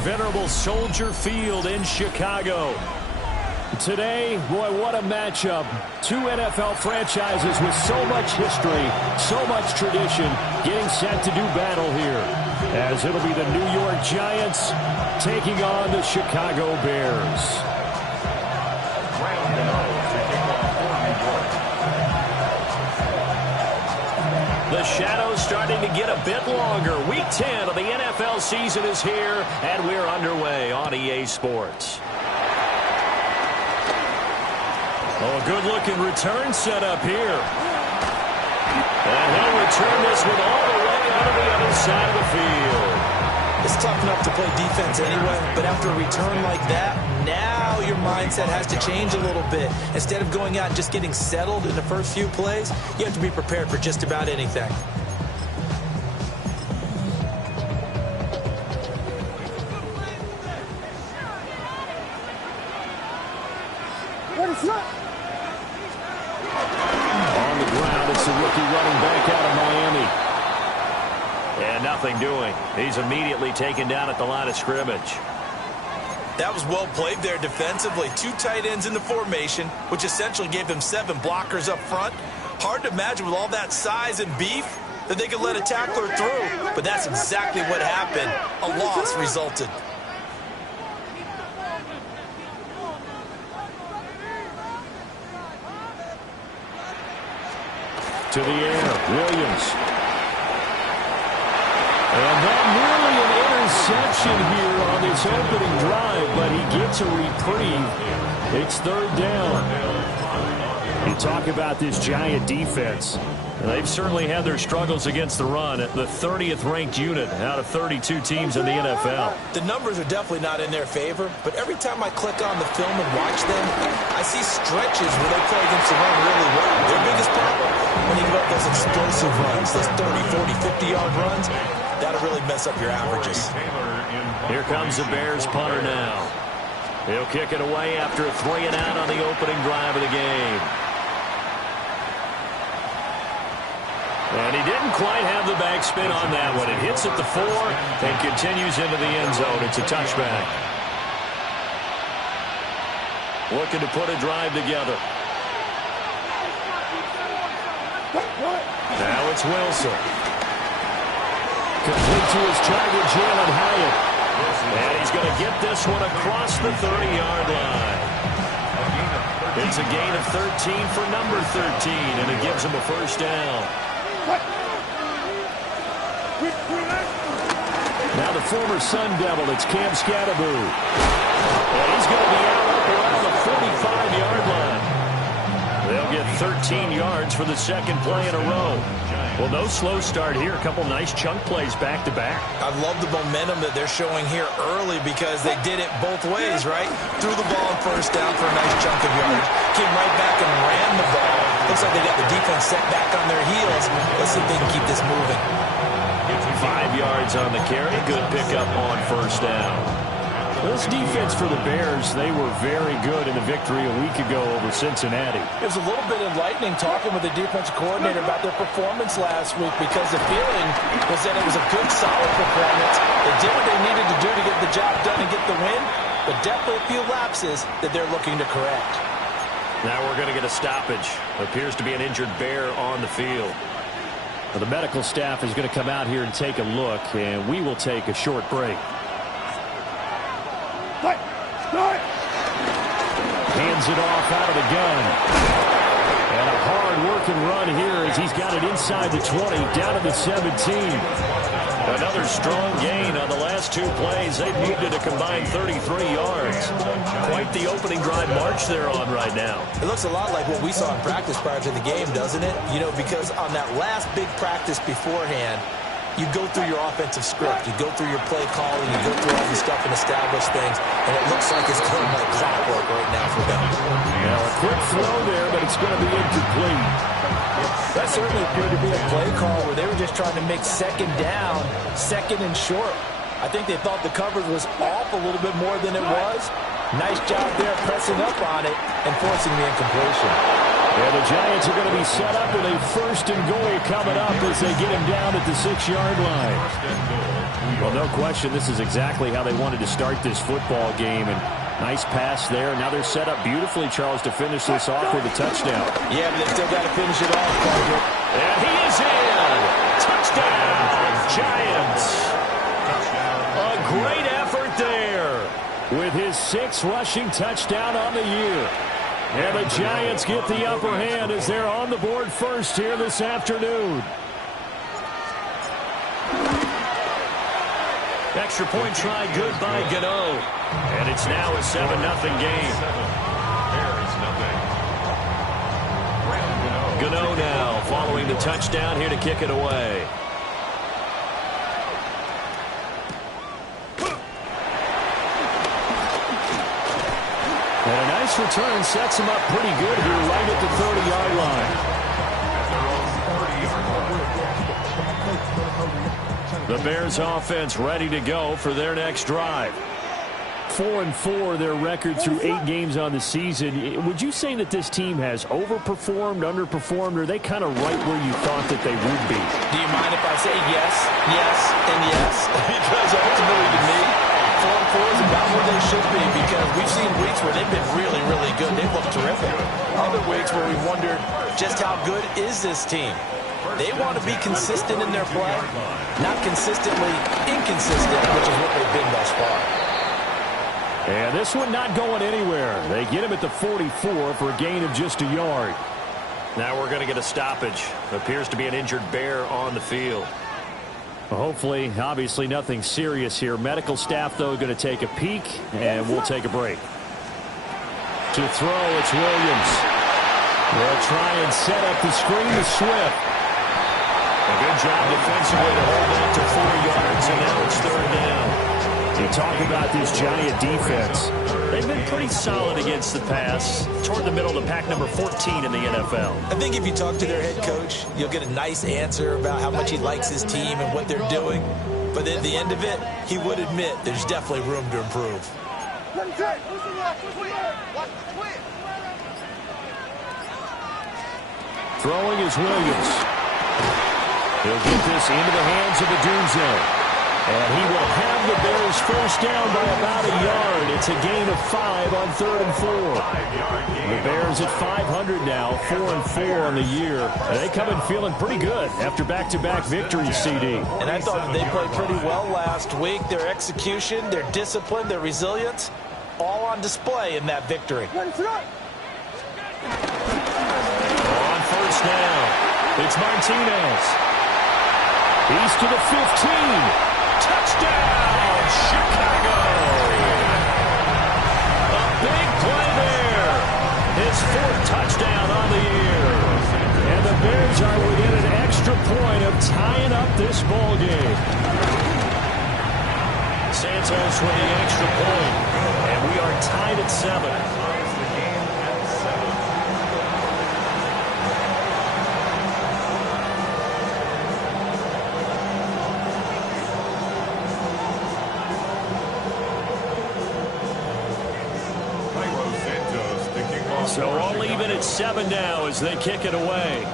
venerable Soldier Field in Chicago. Today, boy, what a matchup. Two NFL franchises with so much history, so much tradition, getting set to do battle here. As it'll be the New York Giants taking on the Chicago Bears. The shadow's starting to get a bit longer. Week 10 of the NFL season is here, and we're underway on EA Sports. Oh, a good-looking return set up here. And he'll return this one all the way onto the other side of the field. It's tough enough to play defense anyway, but after a return like that, now your mindset has to change a little bit. Instead of going out and just getting settled in the first few plays, you have to be prepared for just about anything. On the ground, it's the rookie running back out of Miami. And nothing doing. He's immediately taken down at the line of scrimmage. That was well played there defensively. Two tight ends in the formation, which essentially gave them 7 blockers up front. Hard to imagine with all that size and beef that they could let a tackler through. But that's exactly what happened. A loss resulted. To the air, Williams. And that nearly an interception here on this opening drive, but he gets a reprieve. It's third down. You talk about this Giant defense. They've certainly had their struggles against the run at the 30th ranked unit out of 32 teams in the NFL. The numbers are definitely not in their favor, but every time I click on the film and watch them, I see stretches where they play against the run really well. Their biggest problem, when you go those explosive runs, those 30, 40, 50-yard runs, that'll really mess up your averages. Here comes the Bears punter now. He'll kick it away after a 3-and-out on the opening drive of the game. And he didn't quite have the backspin on that one. It hits at the 4 and continues into the end zone. It's a touchback. Looking to put a drive together. Now it's Wilson. Complete to his target, Jalen Hyatt. And he's going to get this one across the 30-yard line. It's a gain of 13 for number 13, and it gives him a first down. Now the former Sun Devil, it's Cam Scatteraboo. And he's going to be out up around the 45-yard line. They'll get 13 yards for the second play in a row. Well, no slow start here. A couple nice chunk plays back-to-back. I love the momentum that they're showing here early because they did it both ways, right? Threw the ball on first down for a nice chunk of yardage. Came right back and ran the ball. Looks like they got the defense set back on their heels. Let's see if they can keep this moving. 5 yards on the carry. Good pickup on first down. This defense for the Bears, they were very good in the victory a week ago over Cincinnati. It was a little bit enlightening talking with the defensive coordinator about their performance last week because the feeling was that it was a good, solid performance. They did what they needed to do to get the job done and get the win, but definitely a few lapses that they're looking to correct. Now we're going to get a stoppage. Appears to be an injured Bear on the field. Well, the medical staff is going to come out here and take a look, and we will take a short break. Hands it off out of the gun. And a hard-working run here as he's got it inside the 20, down to the 17. Another strong gain on the last 2 plays. They've moved it a combined 33 yards. Quite the opening drive march they're on right now. It looks a lot like what we saw in practice prior to the game, doesn't it? You know, because on that last big practice beforehand, you go through your offensive script, you go through your play calling, you go through all the stuff and establish things, and it looks like it's going like clockwork right now for them. Now a quick throw there, but it's going to be incomplete. That certainly appeared to be a play call where they were just trying to make second down, second and short. I think they thought the coverage was off a little bit more than it was. Nice job there pressing up on it and forcing the incompletion. Yeah, the Giants are going to be set up with a 1st and goal coming up as they get him down at the 6-yard line. Well, no question, this is exactly how they wanted to start this football game. And nice pass there. Now they're set up beautifully, Charles, to finish this off with a touchdown. Yeah, but they still got to finish it off, Parker. And he is in. Touchdown, Giants. A great effort there with his 6th rushing touchdown on the year. And the Giants get the upper hand as they're on the board first here this afternoon. Extra point try good by Gano. And it's now a 7-0 game. Gano now following the touchdown here to kick it away. And a nice return sets him up pretty good here right at the 30-yard line. The Bears offense ready to go for their next drive. 4-4 their record through 8 games on the season. Would you say that this team has overperformed, underperformed, or are they kind of right where you thought that they would be? Do you mind if I say yes, yes, and yes? Because ultimately to me, 4-4 is about where they should be, because we've seen weeks where they've been really, really good. They've looked terrific. Other weeks where we wondered just how good is this team. They want to be consistent in their play, not consistently inconsistent, which is what they've been thus far. And this one not going anywhere. They get him at the 44 for a gain of just a yard. Now we're going to get a stoppage. Appears to be an injured Bear on the field. Hopefully, obviously nothing serious here. Medical staff, though, going to take a peek, and we'll take a break. To throw, it's Williams. They'll try and set up the screen to Swift. A good job defensively to hold that to 4 yards, and now it's 3rd down. You talk about this Giant defense. They've been pretty solid against the pass, toward the middle of the pack, number 14 in the NFL. I think if you talk to their head coach, you'll get a nice answer about how much he likes his team and what they're doing. But at the end of it, he would admit there's definitely room to improve. Throwing is Williams. He'll get this into the hands of Odunze. And he will have the Bears first down by about a yard. It's a gain of 5 on 3rd and 4. The Bears at 500 now, 4-4 on the year. And they come in feeling pretty good after back-to-back victories, CD. And I thought they played pretty well last week. Their execution, their discipline, their resilience, all on display in that victory. On first down, it's Martinez. He's to the 15. Touchdown, Chicago! A big play there. His 4th touchdown on the year. And the Bears are within an extra point of tying up this ball game. Santos with the extra point. And we are tied at 7. So all even at 7 now as they kick it away.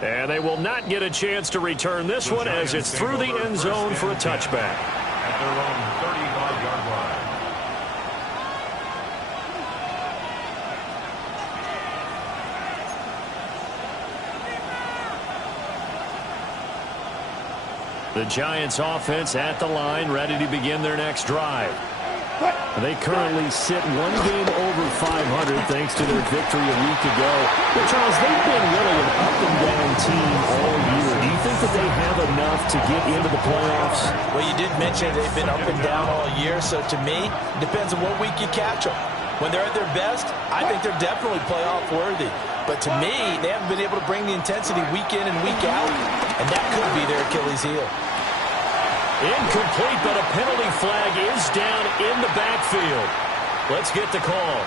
And they will not get a chance to return this one as it's through the end zone for a touchback. At their own 35-yard line. The Giants offense at the line, ready to begin their next drive. They currently sit 1 game over 500 thanks to their victory a week ago. But Charles, they've been really an up-and-down team all year. Do you think that they have enough to get into the playoffs? Well, you did mention they've been up and down all year, so to me, it depends on what week you catch them. When they're at their best, I think they're definitely playoff worthy. But to me, they haven't been able to bring the intensity week in and week out, and that could be their Achilles heel. Incomplete, but a penalty flag is down in the backfield. Let's get the call.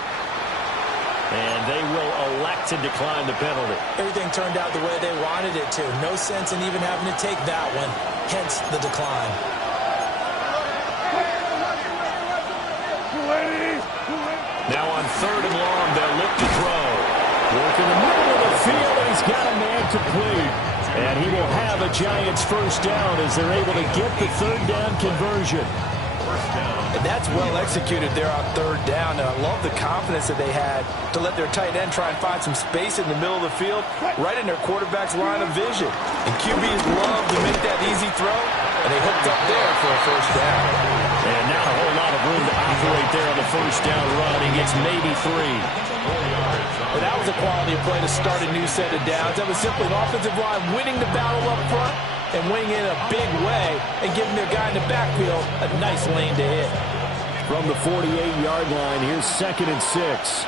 And they will elect to decline the penalty. Everything turned out the way they wanted it to. No sense in even having to take that one, hence the decline. Now on 3rd and long, they'll look to throw. Work in the middle of the field, and he's got a man complete. And he will have a Giants first down as they're able to get the third down conversion. And that's well executed there on third down. And I love the confidence that they had to let their tight end try and find some space in the middle of the field, right in their quarterback's line of vision. And QBs love to make that easy throw, and they hooked up there for a first down. And not a whole lot of room to operate there on the first down run. He gets maybe 3. And that was a quality of play to start a new set of downs. That was simply an offensive line winning the battle up front and winning in a big way and giving their guy in the backfield a nice lane to hit. From the 48-yard line, here's 2nd and 6.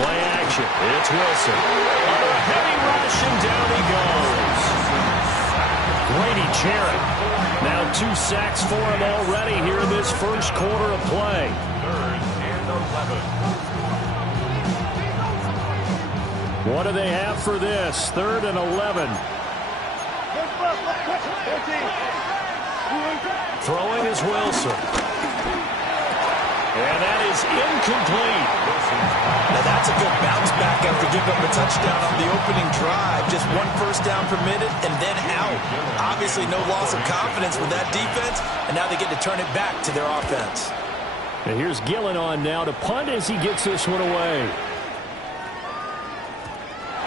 Play action. It's Wilson. On a heavy rush, and down he goes. Grady Jarrett. Now 2 sacks for him already here in this first quarter of play. 3rd and 11. What do they have for this? 3rd and 11. Throwing is Wilson. And that is incomplete. Now that's a good bounce back after giving up a touchdown on the opening drive. Just 1 first down permitted and then out. Obviously no loss of confidence with that defense, and now they get to turn it back to their offense. And here's Gillen on now to punt as he gets this one away.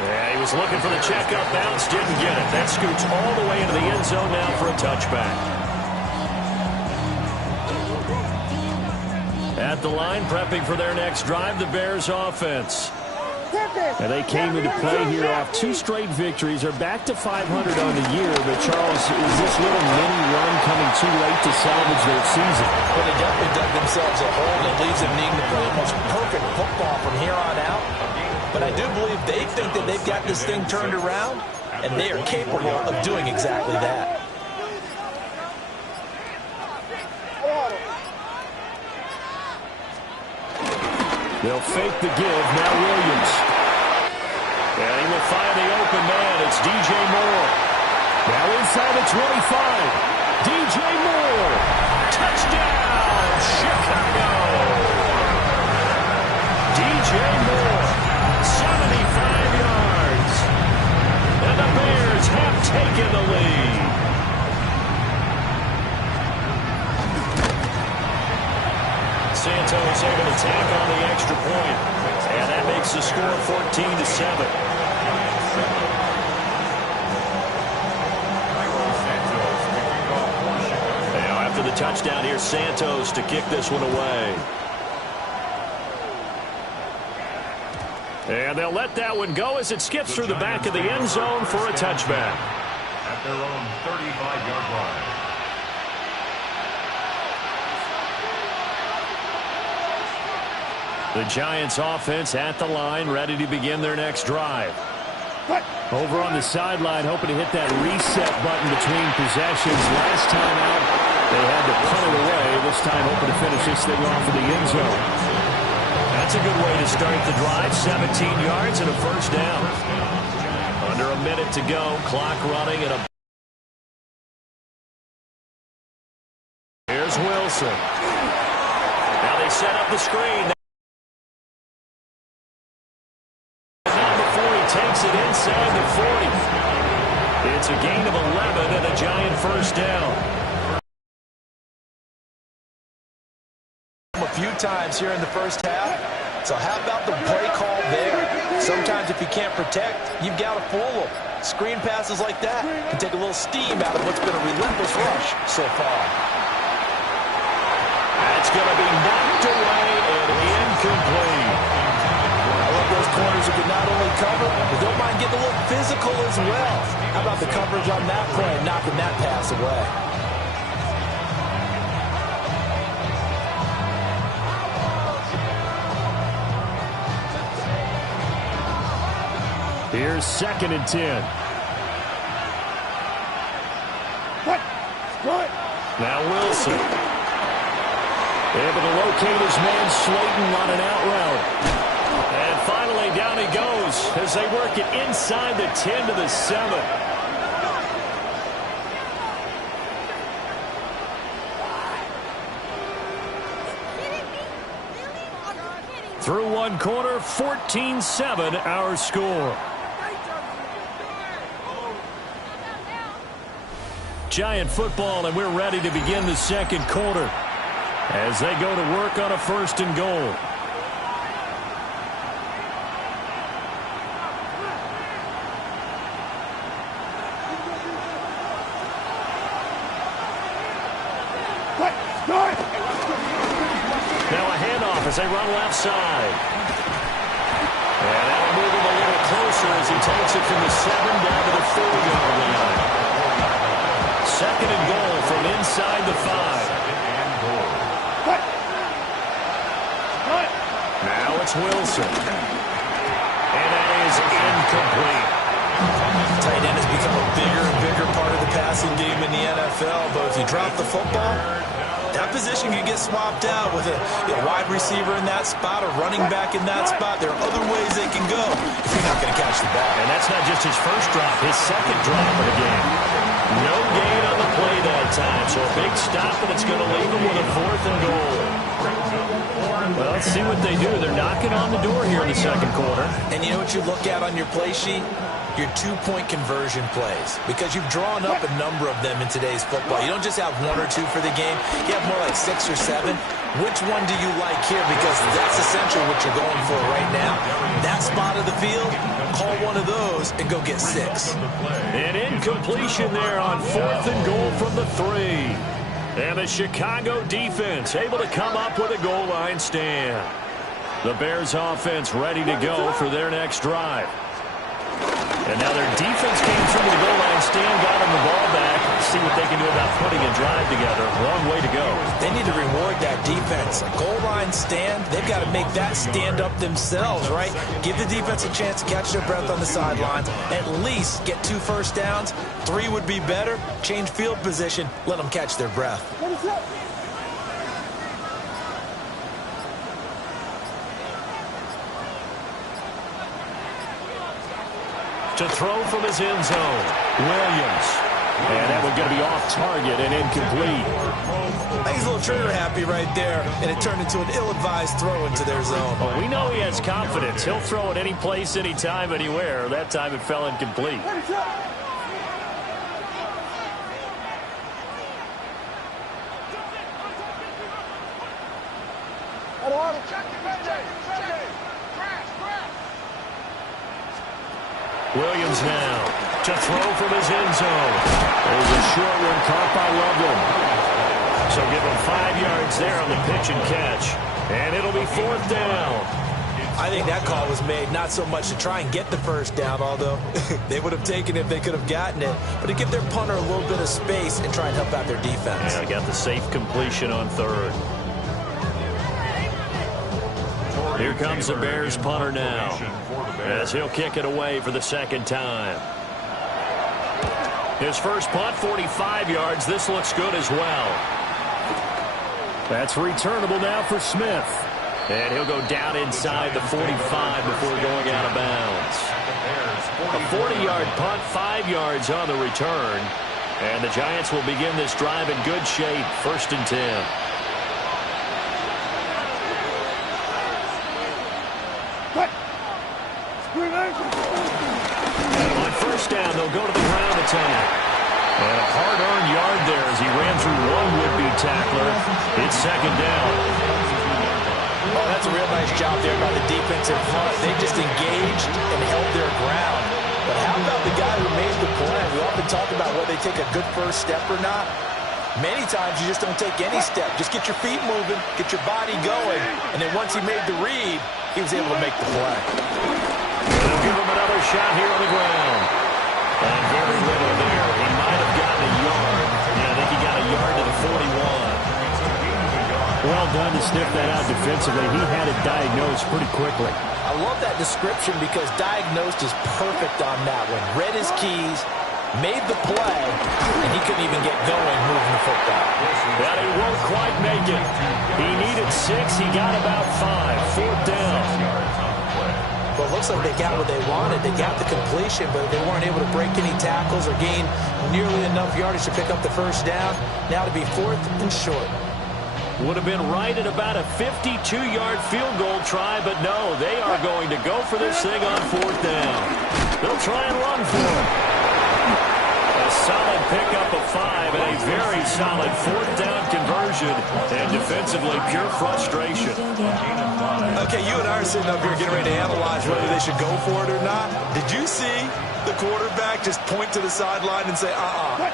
Yeah, he was looking for the checkup bounce, didn't get it. That scoots all the way into the end zone now for a touchback. At the line, prepping for their next drive, the Bears offense. And they came into play here off 2 straight victories. They're back to 500 on the year. But, Charles, is this little mini run coming too late to salvage their season? Well, they definitely dug themselves a hole that leaves them needing to play almost perfect football from here on out. But I do believe they think that they've got this thing turned around, and they are capable of doing exactly that. They'll fake the give. Now Williams. And he will find the open man. It's DJ Moore. Now inside the 25. DJ Moore. Touchdown, Chicago. DJ Moore. 75 yards. And the Bears have taken the lead. Santos able to tack on the extra point. And that makes the score 14-7. Now after the touchdown, here's Santos to kick this one away. And they'll let that one go as it skips through the back of the end zone for a touchback. At their own 35-yard line. The Giants offense at the line, ready to begin their next drive. Over on the sideline, hoping to hit that reset button between possessions. Last time out, they had to punt it away. This time, hoping to finish this thing off in the end zone. That's a good way to start the drive. 17 yards and a first down. Under a minute to go. Clock running and a... Here's Wilson. Now they set up the screen. Takes it inside the 40. It's a gain of 11 and a Giant first down. A few times here in the first half. So how about the play call there? Sometimes if you can't protect, you've got to fool them. Screen passes like that can take a little steam out of what's been a relentless rush so far. That's going to be knocked away and incomplete. Those corners who can not only cover, but don't mind getting a little physical as well. How about the coverage on that play, knocking that pass away? Here's 2nd and 10. Now Wilson. Able to locate his man Slayton on an out route. And finally, down he goes as they work it inside the 10 to the 7. Through one quarter, 14-7 our score. Giant football, and we're ready to begin the second quarter as they go to work on a 1st and goal. Now a handoff as they run left side. And that'll move him a little closer as he takes it from the 7 down to the 4-yard line. 2nd and goal from inside the 5. Now it's Wilson. And that is incomplete. Tight end has become a bigger and bigger part of the passing game in the NFL, but if you drop the football, that position can get swapped out with a wide receiver in that spot, a running back in that spot. There are other ways they can go if you're not going to catch the ball. And that's not just his first drop, his second drop of the game. No gain on the play that time, so a big stop, and it's going to leave him with a 4th and goal. Well, let's see what they do. They're knocking on the door here in the second quarter. And you know what you look at on your play sheet? Your 2-point conversion plays, because you've drawn up a number of them in today's football. You don't just have 1 or 2 for the game. You have more like 6 or 7. Which one do you like here? Because that's essentially what you're going for right now. That spot of the field, call one of those and go get 6. An incompletion there on 4th and goal from the 3. And the Chicago defense able to come up with a goal line stand. The Bears offense ready to go for their next drive. And now their defense came through the goal line stand, got them the ball back. See what they can do about putting a drive together. Long way to go. They need to reward that defense. Goal line stand, they've got to make that stand up themselves, right? Give the defense a chance to catch their breath on the sidelines. At least get 2 first downs. 3 would be better. Change field position. Let them catch their breath. To throw from his end zone, Williams. And that one's going to be off target and incomplete. I think he's a little trigger happy right there, and it turned into an ill-advised throw into their zone. Well, we know he has confidence. He'll throw it any place, anytime, anywhere. That time it fell incomplete. Williams now to throw from his end zone. There's a short one caught by Loveland. So give him 5 yards there on the pitch and catch. And it'll be 4th down. I think that call was made not so much to try and get the first down, although they would have taken it if they could have gotten it, but to give their punter a little bit of space and try and help out their defense. Yeah, got the safe completion on 3rd. Here comes the Bears punter now, as he'll kick it away for the 2nd time. His first punt, 45 yards. This looks good as well. That's returnable now for Smith. And he'll go down inside the 45 before going out of bounds. A 40-yard punt, 5 yards on the return. And the Giants will begin this drive in good shape, 1st and 10. On 1st down, they'll go to the ground attack. And a hard-earned yard there as he ran through one would-be tackler. It's 2nd down. Oh, that's a real nice job there by the defensive front. They just engaged and held their ground. But how about the guy who made the play? We often talk about whether they take a good first step or not. Many times you just don't take any step. Just get your feet moving, get your body going, and then once he made the read, he was able to make the play. They'll give him another shot here on the ground. And very little there. He might have gotten a yard. Yeah, I think he got a yard to the 41. Well done to sniff that out defensively. He had it diagnosed pretty quickly. I love that description because diagnosed is perfect on that one. Read his keys, made the play, and he couldn't even get going moving the football. But he won't quite make it. He needed 6. He got about 5. 4th down. Well, it looks like they got what they wanted. They got the completion, but they weren't able to break any tackles or gain nearly enough yardage to pick up the first down. Now to be 4th and short. Would have been right at about a 52-yard field goal try, but no, they are going to go for this thing on 4th down. They'll try and run for it. A solid pickup of 5 very solid fourth down conversion, and defensively pure frustration. Okay, you and I are sitting up here getting ready to analyze whether they should go for it or not. Did you see the quarterback just point to the sideline and say,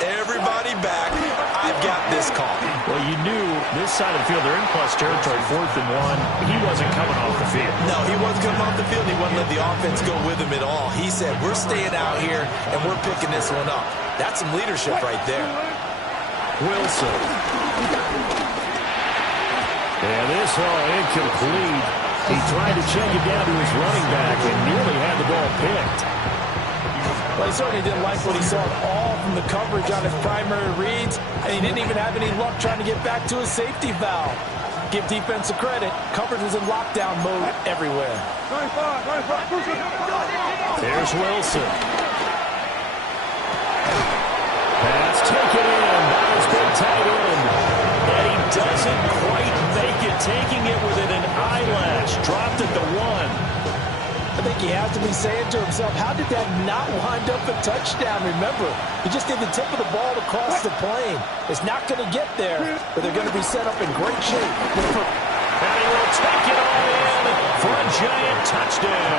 everybody back, I've got this call? Well, you knew this side of the field, they're in plus territory, 4th and 1. He wasn't coming off the field. No, he wasn't coming off the field. He wouldn't let the offense go with him at all. He said, we're staying out here, and we're picking this one up. That's some leadership right there. Wilson. And this incomplete. He tried to check it down to his running back and nearly had the ball picked. Well, he certainly didn't like what he saw at all from the coverage on his primary reads, and he didn't even have any luck trying to get back to his safety valve. Give defense a credit. Coverage was in lockdown mode everywhere. There's Wilson. Pass taken in by his big tight end. And he doesn't quite make it, taking it within an eyelash. Dropped at the 1. I think he has to be saying to himself, how did that not wind up a touchdown? Remember, he just did the tip of the ball across the plane. It's not going to get there, but they're going to be set up in great shape. And he will take it all in for a giant touchdown.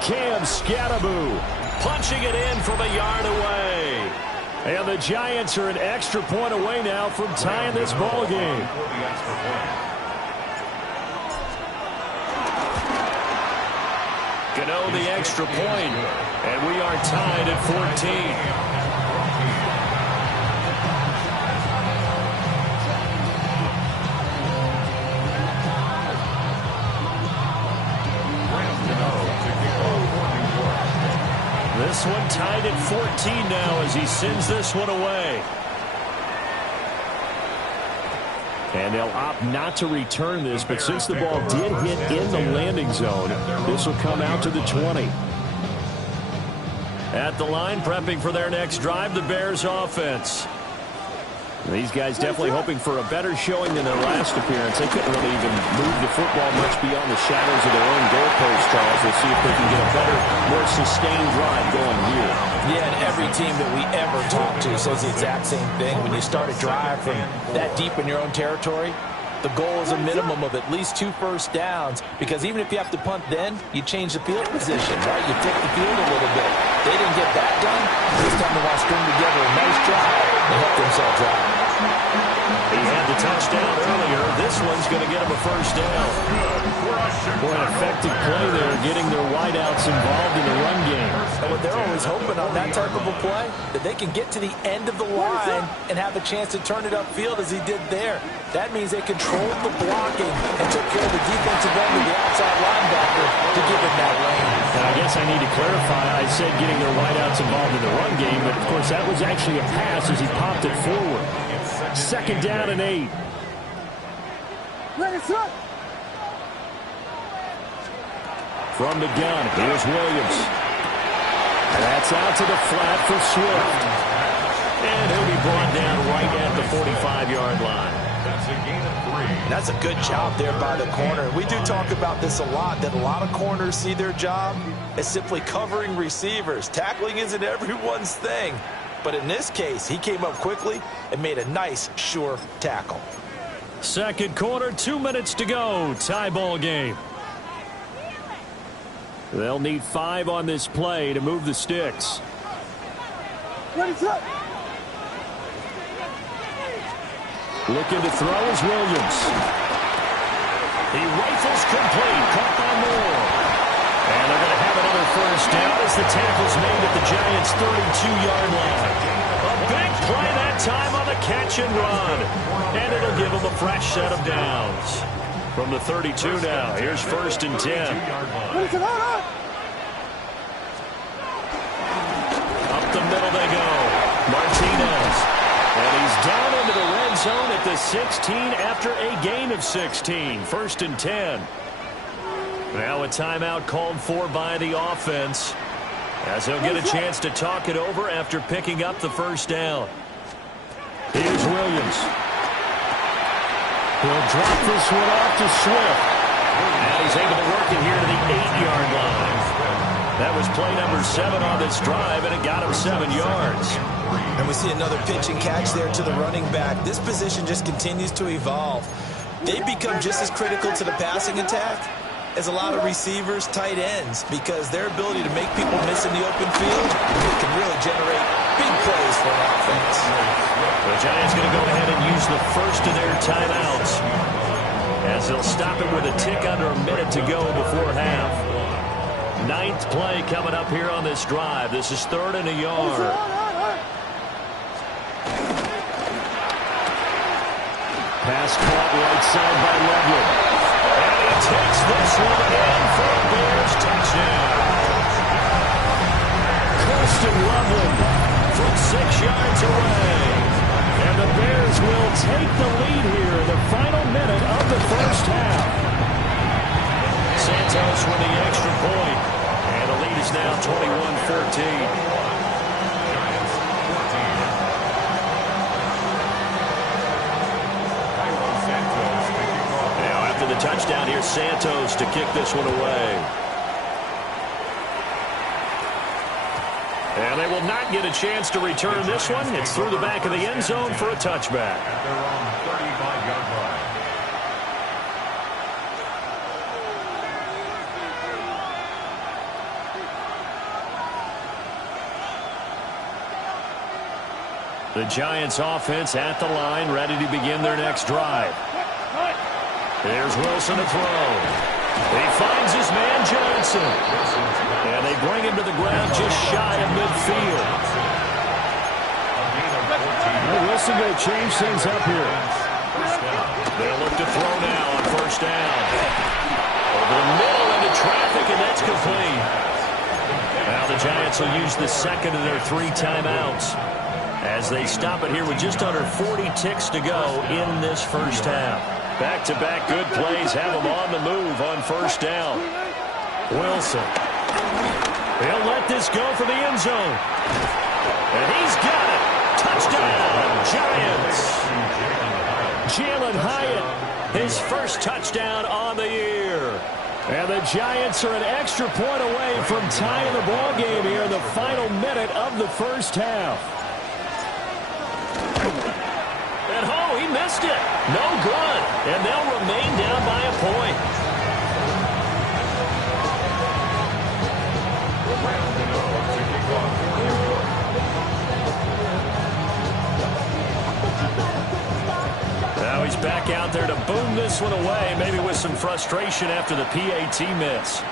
Cam Scattaboo punching it in from a yard away. And the Giants are an extra point away now from tying this ball game. Gano the extra point, and we are tied at 14. This one tied at 14 now as he sends this one away. And they'll opt not to return this, but since the ball did hit in the landing zone, this will come out to the 20. At the line, prepping for their next drive, the Bears offense. These guys definitely hoping for a better showing than their last appearance. They couldn't really even move the football much beyond the shadows of their own goalpost, Charles. We'll see if they can get a better, more sustained drive going here. Yeah, and every team that we ever talk to says the exact same thing. When you start a drive from that deep in your own territory, the goal is a minimum of at least 2 first downs, because even if you have to punt then, you change the field position, right? You take the field a little bit. They didn't get that done. This time they want to string together a nice drive and help themselves out. He had the touchdown earlier. This one's going to get him a first down. Boy, an effective play there, getting their wideouts involved in the run game. And what they're always hoping on that type of a play, that they can get to the end of the line and have a chance to turn it upfield as he did there. That means they controlled the blocking and took care of the defensive end of the outside linebacker to give him that lane. And I guess I need to clarify, I said getting their wideouts involved in the run game, but of course that was actually a pass as he popped it forward. 2nd down and 8. From the gun, here's Williams. That's out to the flat for Swift. And he'll be brought down right at the 45-yard line. That's a gain of 3. That's a good job there by the corner. We do talk about this a lot, that a lot of corners see their job as simply covering receivers. Tackling isn't everyone's thing. But in this case, he came up quickly and made a nice, sure tackle. 2nd quarter, 2 minutes to go. Tie ball game. They'll need 5 on this play to move the sticks. Looking to throw is Williams. He rifles complete. Caught by Moore. And they're going to have another first down as the tackle's made at the Giants' 32-yard line. A big play that time on the catch and run. And it'll give them a fresh set of downs. From the 32 now, here's 1st and 10. Up the middle they go. Martinez. And he's down into the red zone at the 16 after a gain of 16. 1st and 10. Now a timeout called for by the offense, as he'll get a chance to talk it over after picking up the first down. Here's Williams. He'll drop this one off to Swift. Now he's able to work it here to the 8-yard line. That was play number 7 on this drive, and it got him 7 yards. And we see another pitch and catch there to the running back. This position just continues to evolve. They become just as critical to the passing attack as a lot of receivers, tight ends, because their ability to make people miss in the open field can really generate big plays for an offense. The Giants going to go ahead and use the first of their timeouts as they'll stop it with a tick under a minute to go before half. 9th play coming up here on this drive. This is 3rd and a yard. Pass caught right side by Loveland. And he takes this one in for a Bears touchdown. Colston Loveland from 6 yards away. And the Bears will take the lead here in the final minute of the first half. Santos with the extra point. And the lead is now 21-14. The touchdown here, Santos to kick this one away. And they will not get a chance to return this one. It's through the back of the end zone for a touchback. At their own 35-yard line. The Giants offense at the line, ready to begin their next drive. There's Wilson to throw. He finds his man Johnson. And they bring him to the ground just shy of midfield. Wilson going to change things up here. They'll look to throw now on first down. Over the middle into traffic, and that's complete. Now the Giants will use the second of their 3 timeouts as they stop it here with just under 40 ticks to go in this first half. Back-to-back good plays have them on the move on first down. Wilson. He'll let this go for the end zone. And he's got it. Touchdown, Giants. Jalen Hyatt, his first touchdown on the year. And the Giants are an extra point away from tying the ball game here in the final minute of the first half. And oh, he missed it. No good. And they'll remain down by a point. Now he's back out there to boom this one away, maybe with some frustration after the PAT miss.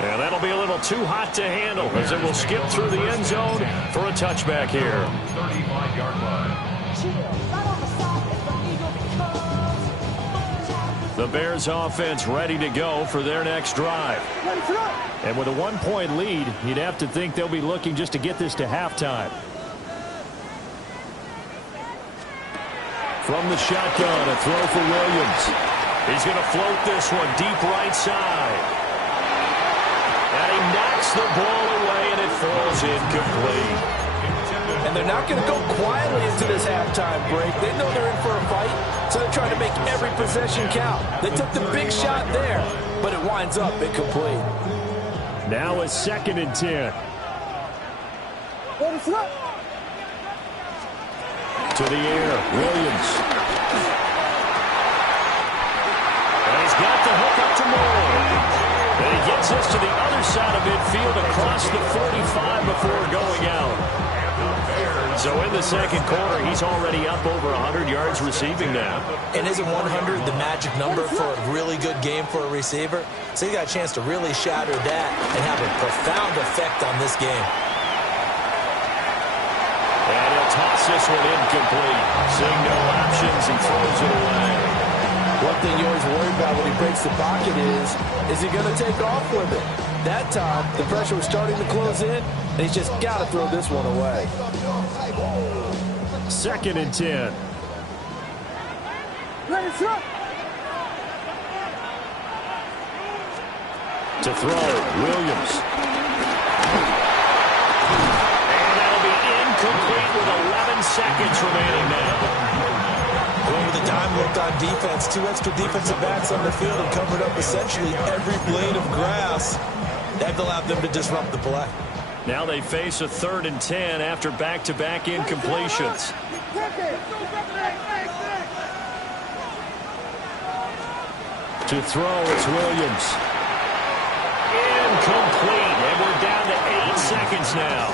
And that'll be a little too hot to handle as it will skip through the end zone for a touchback here. 35-yard line. The Bears offense ready to go for their next drive. And with a 1-point lead, you'd have to think they'll be looking just to get this to halftime. From the shotgun, a throw for Williams. He's going to float this one deep right side. And he knocks the ball away, and it falls incomplete. And they're not going to go quietly into this halftime break. They know they're in for a fight, so they're trying to make every possession count. They took the big shot there, but it winds up incomplete. Now a 2nd and 10. To the air, Williams. And he's got the hook up to Moore. And he gets this to the other side of midfield across the 45 before going out. So in the second quarter, he's already up over 100 yards receiving now. And isn't 100 the magic number for a really good game for a receiver? So he got a chance to really shatter that and have a profound effect on this game. And he'll toss this one incomplete. Seeing no options, he throws it away. One thing you always worry about when he breaks the pocket is he going to take off with it? That time, the pressure was starting to close in, and he's just got to throw this one away. 2nd and 10. To throw, Williams. And that'll be incomplete with 11 seconds remaining now. Going with a dime look on defense, 2 extra defensive backs on the field and covered up essentially every blade of grass. That allowed them to disrupt the play. Now they face a 3rd and 10 after back-to-back incompletions. To throw, it's Williams. Incomplete, and we're down to 8 seconds now.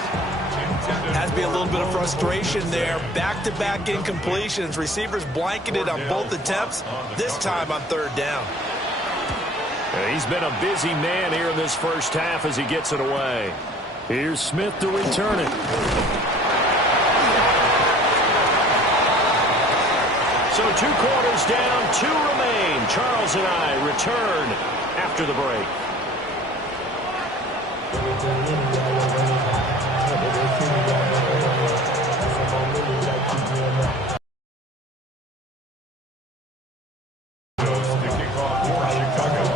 Has to be a little bit of frustration there. Back-to-back incompletions. Receivers blanketed on both attempts, this time on 3rd down. He's been a busy man here in this first half as he gets it away. Here's Smith to return it. So 2 quarters down, 2 remain. Charles and I return after the break.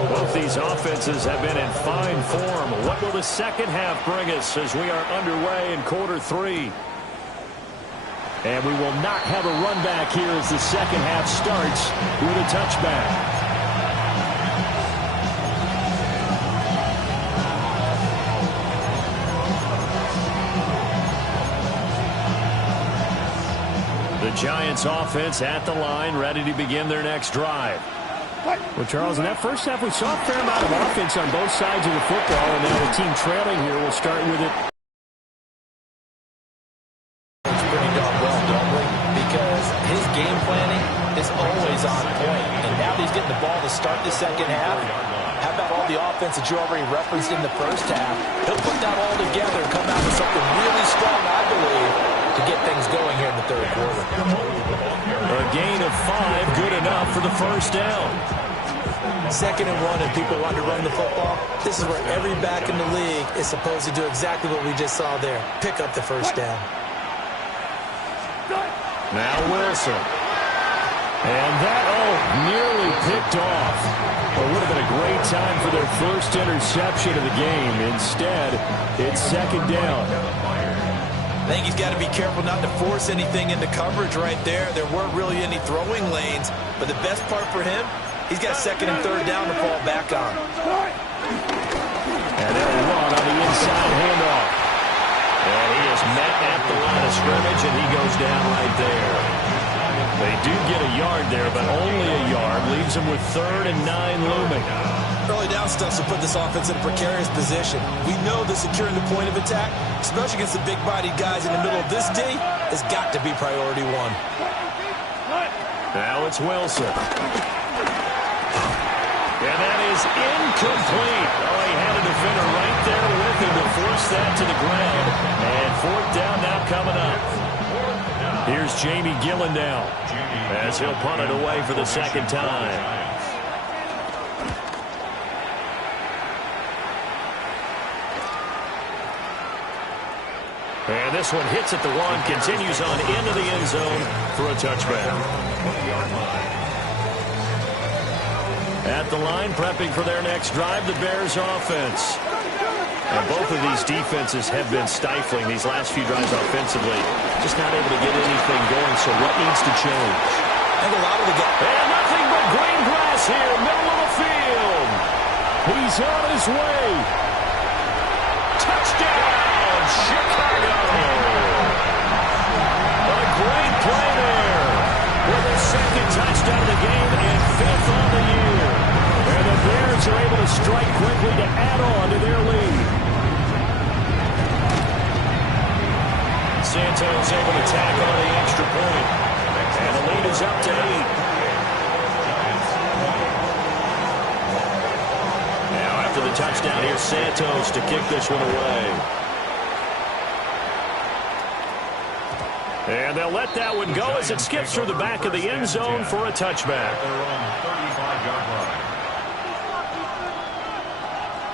Both these offenses have been in fine form. What will the second half bring us as we are underway in quarter 3? And we will not have a run back here as the second half starts with a touchback. The Giants offense at the line, ready to begin their next drive. Well, Charles, in that first half, we saw a fair amount of offense on both sides of the football, and now the team trailing here will start with it. It's pretty darn well, don't we? Because his game planning is always on point, and now that he's getting the ball to start the second half, how about all the offense that you already referenced in the first half? He'll put that all together and come out with something really strong, I believe, to get things going here in the third quarter. A gain of 5, good enough for the first down. 2nd and 1 and people want to run the football. This is where every back in the league is supposed to do exactly what we just saw there. Pick up the first down. Now Wilson. And that, nearly picked off. Well, would have been a great time for their first interception of the game. Instead, it's 2nd down. I think he's got to be careful not to force anything into coverage right there. There weren't really any throwing lanes, but the best part for him, he's got 2nd and 3rd down to fall back on. And they'll run on the inside handoff. And he is met at the line of scrimmage, and he goes down right there. They do get a yard there, but only a yard. Leaves them with 3rd and 9 looming. Early down stuffs will put this offense in a precarious position. We know that securing the point of attack, especially against the big-bodied guys in the middle of this D, has got to be priority 1. Now it's Wilson. And that is incomplete. Oh, he had a defender right there with him to force that to the ground. And 4th down now coming up. Here's Jamie Gillen now as he'll punt it away for the 2nd time. And this one hits at the 1, continues on into the end zone for a touchback. At the line, prepping for their next drive, the Bears offense. And both of these defenses have been stifling these last few drives offensively. Just not able to get anything going, so what needs to change? And a lot of the guys. And nothing but green grass here, middle of the field. He's on his way. Touchdown, Chicago. A great play there. With a 2nd touchdown of the game and 5th on the year. And the Bears are able to strike quickly to add on to their lead. Santos able to tack on the extra point. And the lead is up to 8. Now after the touchdown, here's Santos to kick this one away. And they'll let that one go as it skips through the back of the end zone for a touchback.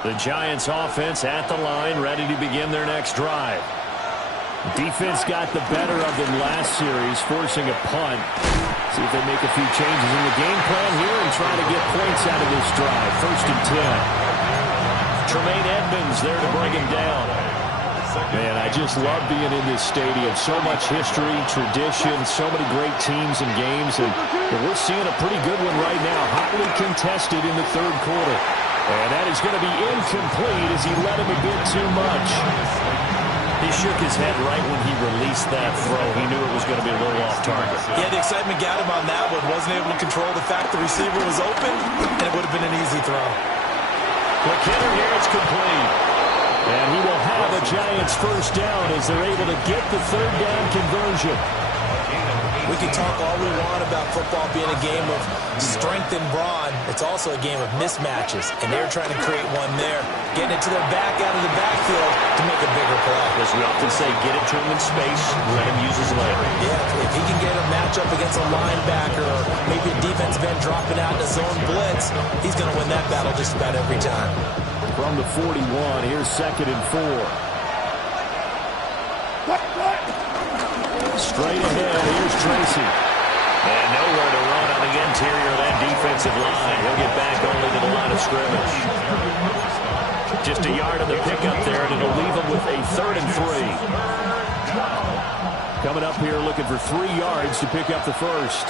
The Giants offense at the line, ready to begin their next drive. Defense got the better of them last series, forcing a punt. See if they make a few changes in the game plan here and try to get points out of this drive. 1st and 10. Tremaine Edmonds there to bring him down. Man, I just love being in this stadium. So much history, tradition, so many great teams and games. And we're seeing a pretty good one right now. Hotly contested in the 3rd quarter. And that is going to be incomplete as he let him a bit too much. He shook his head right when he released that throw. He knew it was going to be a little off target. Yeah, the excitement got him on that one. Wasn't able to control the fact the receiver was open, and it would have been an easy throw. McKinnon here, it's complete. And he will have a Giants first down as they're able to get the third down conversion. We can talk all we want about football being a game of strength and brawn. It's also a game of mismatches, and they're trying to create one there, getting it to their back out of the backfield to make a bigger play. As we often say, get it to him in space, let him use his leg. Yeah, if he can get a matchup against a linebacker or maybe a defensive end dropping out in a zone blitz, he's going to win that battle just about every time. From the 41, here's 2nd and 4. Straight ahead, here's Tracy. And nowhere to run on the interior of that defensive line. He'll get back only to the line of scrimmage. Just a yard on the pickup there, and it'll leave him with a 3rd and 3. Coming up here looking for 3 yards to pick up the first.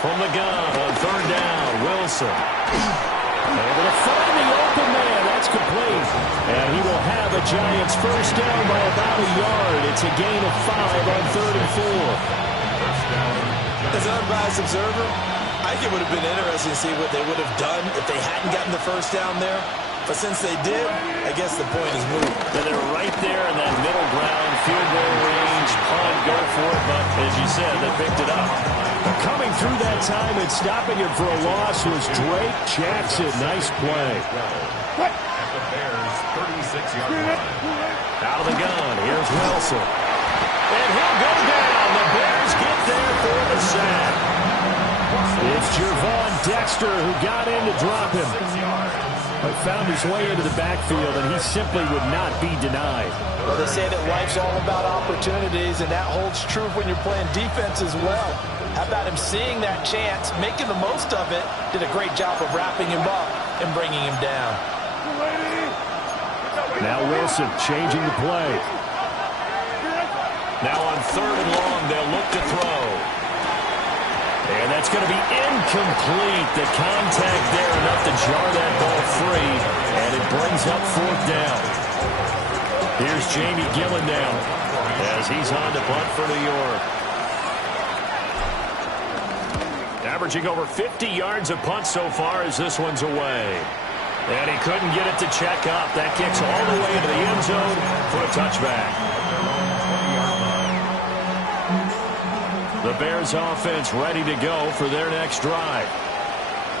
From the gun on 3rd down, Wilson. Able to find the open man. That's complete. And he will have a Giants first down by about a yard. It's a gain of 5 on 3rd and 4. As an unbiased observer, I think it would have been interesting to see what they would have done if they hadn't gotten the first down there. But since they did, I guess the point is moved. And they're right there in that middle ground, field goal range, punt, go for it. But as you said, they picked it up. Coming through that time and stopping him for a loss was Drake Jackson. Nice play. At the Bears' 36-yard line. Out of the gun, here's Wilson. And he'll go down. The Bears get there for the sack. It's Gervon Dexter who got in to drop him. But found his way into the backfield, and he simply would not be denied. Well, they say that life's all about opportunities, and that holds true when you're playing defense as well. How about him seeing that chance, making the most of it, did a great job of wrapping him up and bringing him down. Now Wilson changing the play. Now on 3rd and long, they'll look to throw. And that's going to be incomplete. The contact there enough to jar that ball free, and it brings up 4th down. Here's Jamie Gillen now as he's on to punt for New York. Averaging over 50 yards a punt so far as this one's away. And he couldn't get it to check up. That kicks all the way into the end zone for a touchback. The Bears offense ready to go for their next drive.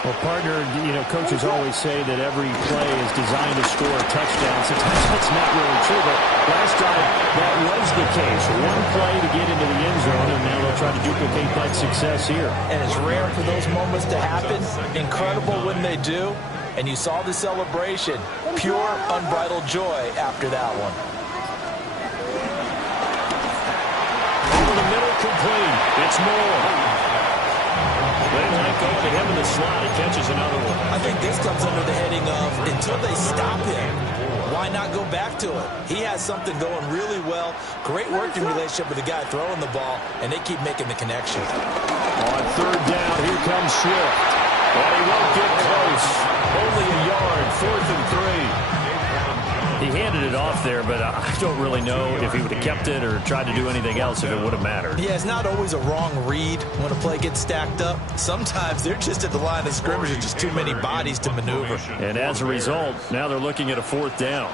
Well, partner, coaches always say that every play is designed to score a touchdown. Sometimes that's not really true, but last time that was the case. One play to get into the end zone, and now they'll try to duplicate that success here. And it's rare for those moments to happen. Incredible when they do. And you saw the celebration. Pure, unbridled joy after that one. Over the middle, complete. It's Moore. They might go to him in the slot. He catches another one. I think this comes under the heading of, until they stop him, why not go back to it? He has something going really well. Great working relationship with the guy throwing the ball, and they keep making the connection. On 3rd down, here comes Swift. And he won't get close. Only a yard, 4th and 3. He handed it off there, but I don't really know if he would have kept it or tried to do anything else if it would have mattered. Yeah, it's not always a wrong read when a play gets stacked up. Sometimes they're just at the line of scrimmage with just too many bodies to maneuver. And as a result, now they're looking at a 4th down.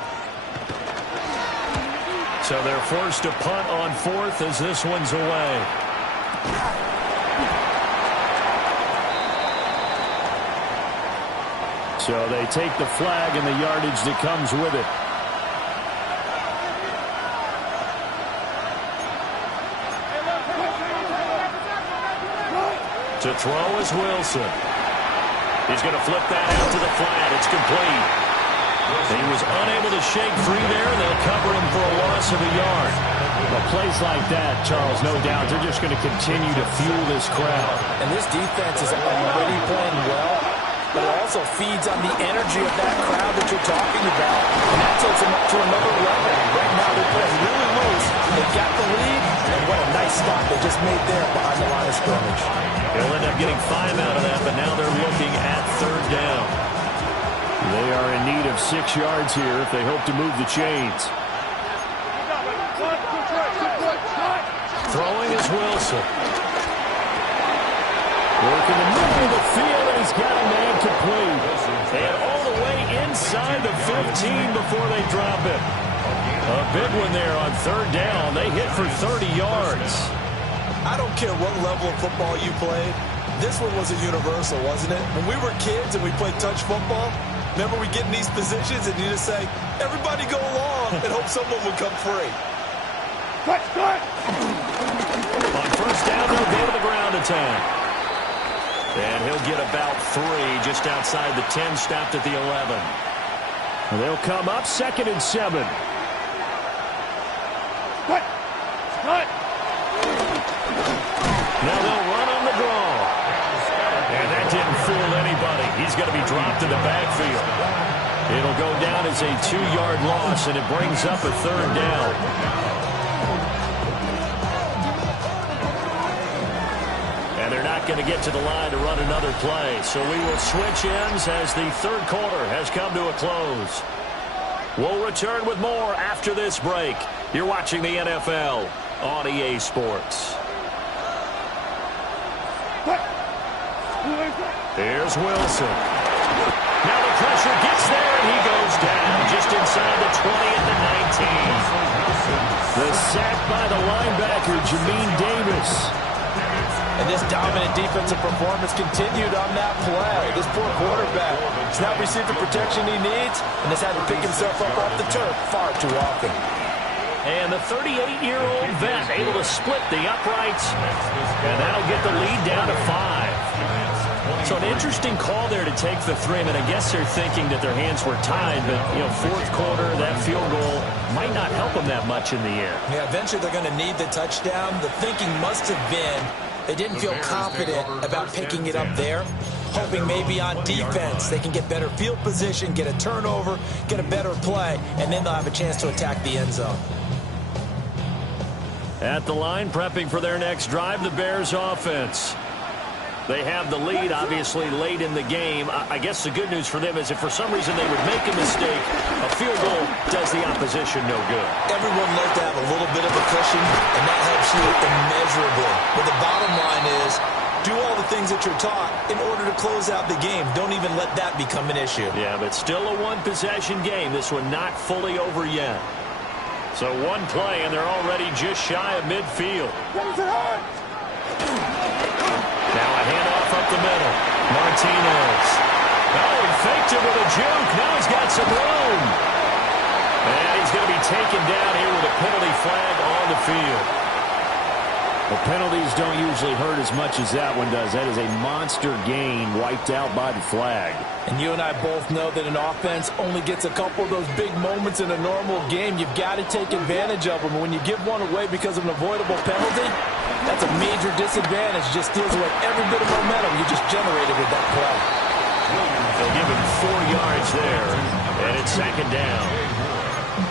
So they're forced to punt on 4th as this one's away. So they take the flag and the yardage that comes with it. To throw is Wilson. He's going to flip that out to the flat. It's complete. He was unable to shake free there. They'll cover him for a loss of a yard. Well, plays like that, Charles, no doubt, they're just going to continue to fuel this crowd. And this defense is already playing well, but it also feeds on the energy of that crowd that you're talking about. And that takes them up to another level. Right now they're playing really loose. They got the lead, and what a nice stop they just made there behind the line of scrimmage. They'll end up getting 5 out of that, but now they're looking at third down. They are in need of 6 yards here if they hope to move the chains. Throwing is Wilson. Working the middle of the field, and he's got a man complete. And all the way inside the 15 before they drop it. A big one there on third down. They hit for 30 yards. I don't care what level of football you played. This one was a universal, wasn't it? When we were kids and we played touch football, remember we get in these positions and you just say, everybody go along and hope someone would come free. On first down, they'll go to the ground attack. And he'll get about 3 just outside the 10, stopped at the 11. And they'll come up 2nd and 7. Now they'll run on the draw. And that didn't fool anybody. He's going to be dropped in the backfield. It'll go down as a 2-yard loss, and it brings up a third down. And they're not going to get to the line to run another play. So we will switch ends as the third quarter has come to a close. We'll return with more after this break. You're watching the NFL on EA Sports. Here's Wilson. Now the pressure gets there, and he goes down just inside the 20 at the 19. The sack by the linebacker, Jamin Davis. And this dominant defensive performance continued on that play. This poor quarterback has not received the protection he needs and has had to pick himself up off the turf far too often. And the 38-year-old vet able to split the uprights, and that'll get the lead down to 5. So an interesting call there to take the 3. I mean, I guess they're thinking that their hands were tied, but, you know, fourth quarter, that field goal might not help them that much in the air. Yeah, eventually they're going to need the touchdown. The thinking must have been they didn't feel confident about picking it up there, hoping maybe on defense they can get better field position, get a turnover, get a better play, and then they'll have a chance to attack the end zone. At the line, prepping for their next drive, the Bears offense. They have the lead, obviously, late in the game. I guess the good news for them is if for some reason they would make a mistake, a field goal does the opposition no good. Everyone loves to have a little bit of a cushion, and that helps you immeasurably. But the bottom line is, do all the things that you're taught in order to close out the game. Don't even let that become an issue. Yeah, but still a one-possession game. This one not fully over yet. So one play, and they're already just shy of midfield. Now a handoff up the middle. Martinez. Oh, he faked it with a juke. Now he's got some room. And he's going to be taken down here with a penalty flag on the field. The penalties don't usually hurt as much as that one does. That is a monster gain wiped out by the flag. And you and I both know that an offense only gets a couple of those big moments in a normal game. You've got to take advantage of them. And when you give one away because of an avoidable penalty, that's a major disadvantage. Just steals away every bit of momentum you just generated with that play. They'll give him 4 yards there, and it's second down.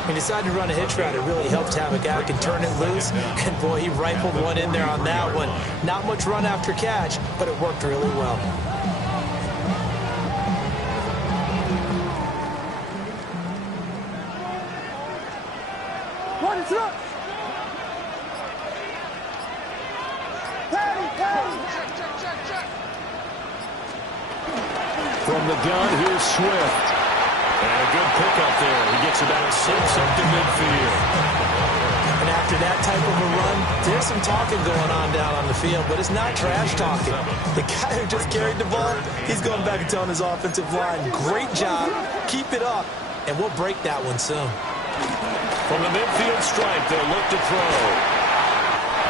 He decided to run a hitch route. It really helped have a guy who can turn it loose. And, boy, he rifled one in there on that one. Not much run after catch, but it worked really well. What is up? From the gun, here's Swift. And a good pickup there. He gets about 6 up to midfield. And after that type of a run, there's some talking going on down on the field, but it's not trash talking. The guy who just carried the ball, he's going back and telling his offensive line, great job, keep it up, and we'll break that one soon. From the midfield stripe, they'll look to throw.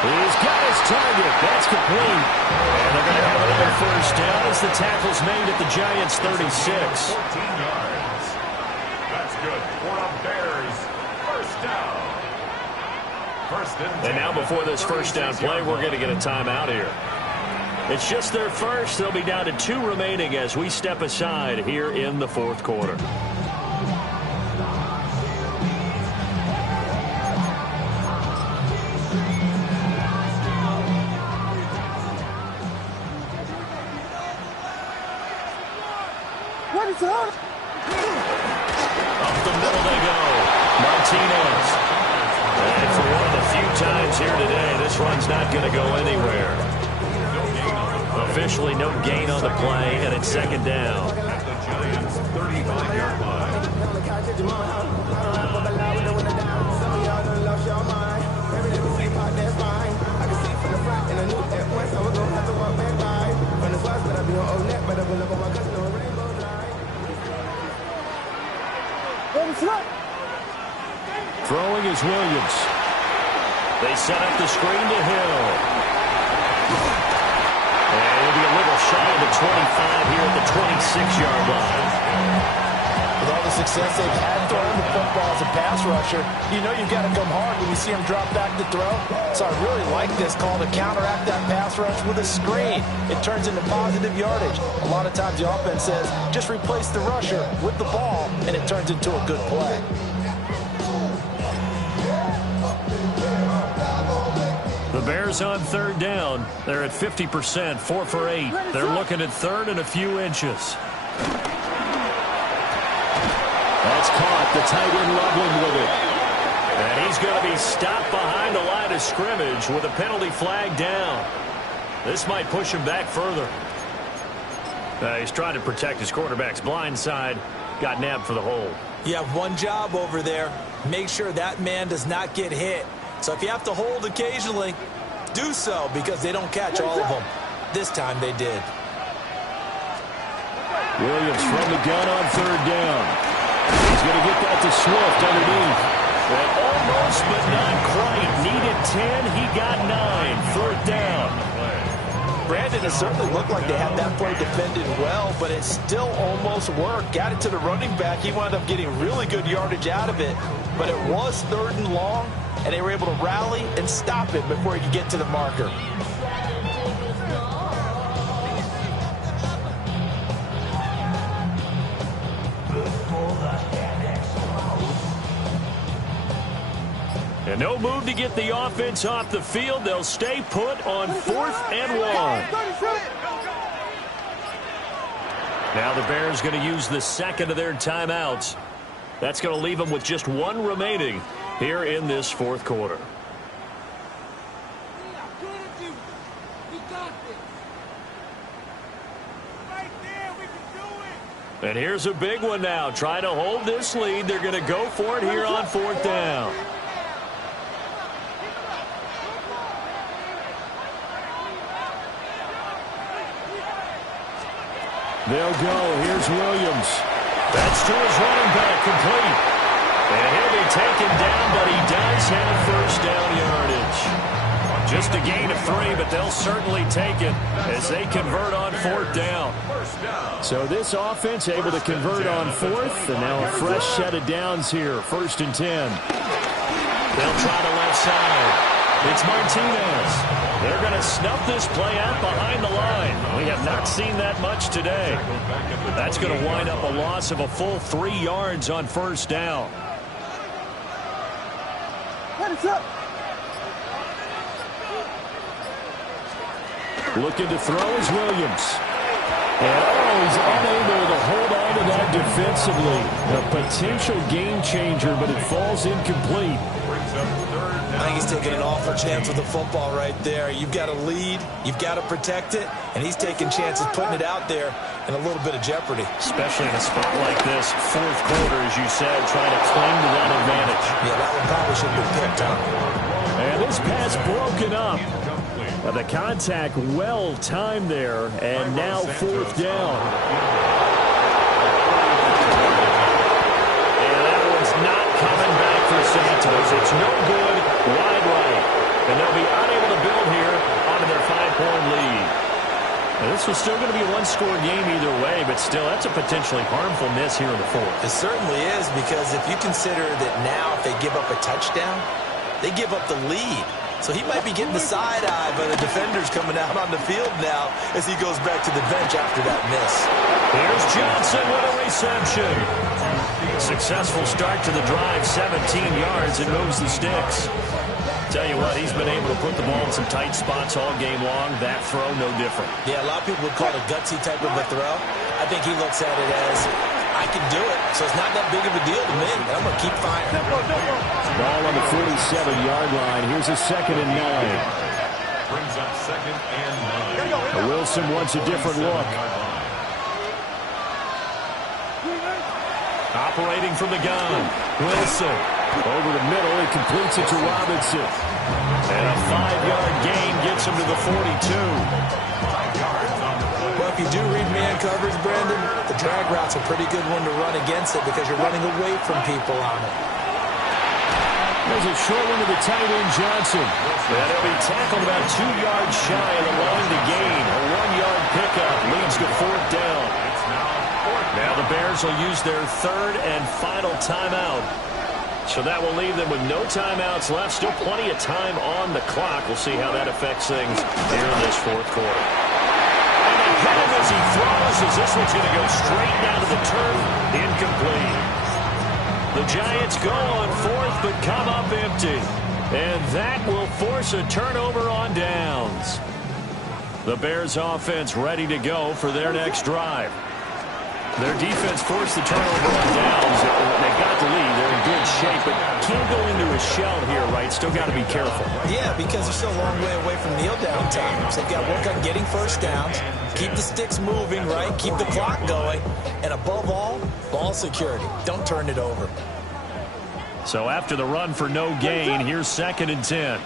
He's got his target. That's complete. And they're going to have another first down as the tackle's made at the Giants' 36. 14 yards. That's good for the Bears. First down. And now before this first down play, we're going to get a timeout here. It's just their first. They'll be down to 2 remaining as we step aside here in the fourth quarter. This run's not going to go anywhere. Officially no gain on the play, and it's second down. At the Giants' 35-yard line. Throwing is Williams. They set up the screen to Hill. And it'll be a little shy of the 25 here at the 26-yard line. With all the success they've had throwing the football as a pass rusher, you know you've got to come hard when you see him drop back to throw. So I really like this call to counteract that pass rush with a screen. It turns into positive yardage. A lot of times the offense says, just replace the rusher with the ball, and it turns into a good play. The Bears on third down. They're at 50%, 4 for 8. They're looking at third and a few inches. That's caught. The tight end Loveland with it. And he's going to be stopped behind the line of scrimmage with a penalty flag down. This might push him back further. He's trying to protect his quarterback's blind side. Got nabbed for the hold. You have one job over there. Make sure that man does not get hit. So if you have to hold occasionally, do so because they don't catch all of them. This time they did. Williams from the gun on third down. He's going to get that to Swift underneath. And almost, but not quite. Needed 10. He got 9. Fourth down. Brandon, it certainly looked like they had that play defended well, but it still almost worked. Got it to the running back. He wound up getting really good yardage out of it, but it was third and long, and they were able to rally and stop it before he could get to the marker. And no move to get the offense off the field. They'll stay put on 4th and 1. Now the Bears going to use the second of their timeouts. That's going to leave them with just one remaining here in this fourth quarter. And here's a big one now. Trying to hold this lead. They're going to go for it here on 4th down. They'll go. Here's Williams. That's to his running back, complete. And he'll be taken down, but he does have first down yardage. Just a gain of 3, but they'll certainly take it as they convert on 4th down. So this offense able to convert on 4th, and now a fresh set of downs here. 1st and 10. They'll try the left side. It's Martinez. They're going to snuff this play out behind the line. We have not seen that much today. That's going to wind up a loss of a full 3 yards on 1st down. Looking to throw is Williams. And he's unable to hold on to that defensively. A potential game changer, but it falls incomplete. I think he's taking an awful chance with the football right there. You've got to lead, you've got to protect it, and he's taking chances putting it out there in a little bit of jeopardy. Especially in a spot like this, fourth quarter, as you said, trying to cling to that advantage. Yeah, that one probably should have been picked up. And this pass broken up. The contact well timed there, and now 4th down. And that one's not coming back for Santos. It's no good, wide right. And they'll be unable to build here onto their 5-point lead. Now, this was still going to be a one-score game either way, but still, that's a potentially harmful miss here in the fourth. It certainly is, because if you consider that now if they give up a touchdown, they give up the lead. So he might be getting the side eye by the defenders coming out on the field now as he goes back to the bench after that miss. Here's Johnson with a reception. Successful start to the drive, 17 yards, and moves the sticks. Tell you what, he's been able to put the ball in some tight spots all game long. That throw, no different. Yeah, a lot of people would call it a gutsy type of a throw. I think he looks at it as, I can do it, so it's not that big of a deal to me. I'm going to keep firing. Ball on the 47-yard line. Here's a 2nd and 9. brings up 2nd and 9. Wilson wants a different look. Operating from the gun. Wilson over the middle. He completes it to Robinson. And a 5-yard gain gets him to the 42. Well, if you do read man coverage, Brandon, the drag route's a pretty good one to run against it because you're running away from people on it. There's a short one to the tight end, Johnson. And he'll be tackled about 2 yards shy of the line to gain. A 1-yard pickup leads to 4th down. Now the Bears will use their 3rd and final timeout. So that will leave them with no timeouts left. Still plenty of time on the clock. We'll see how that affects things here in this 4th quarter. And ahead of as he throws as this one's going to go straight down to the turf. Incomplete. The Giants go on 4th but come up empty. And that will force a turnover on downs. The Bears offense ready to go for their next drive. Their defense forced the turnover on downs. They got the lead. They're in good shape, but can't go into a shell here, right? Still got to be careful. Yeah, because they're still a long way away from kneel down times. They've got to work on getting first downs, keep the sticks moving, right? Keep the clock going, and above all, ball security. Don't turn it over. So after the run for no gain, here's 2nd and 10.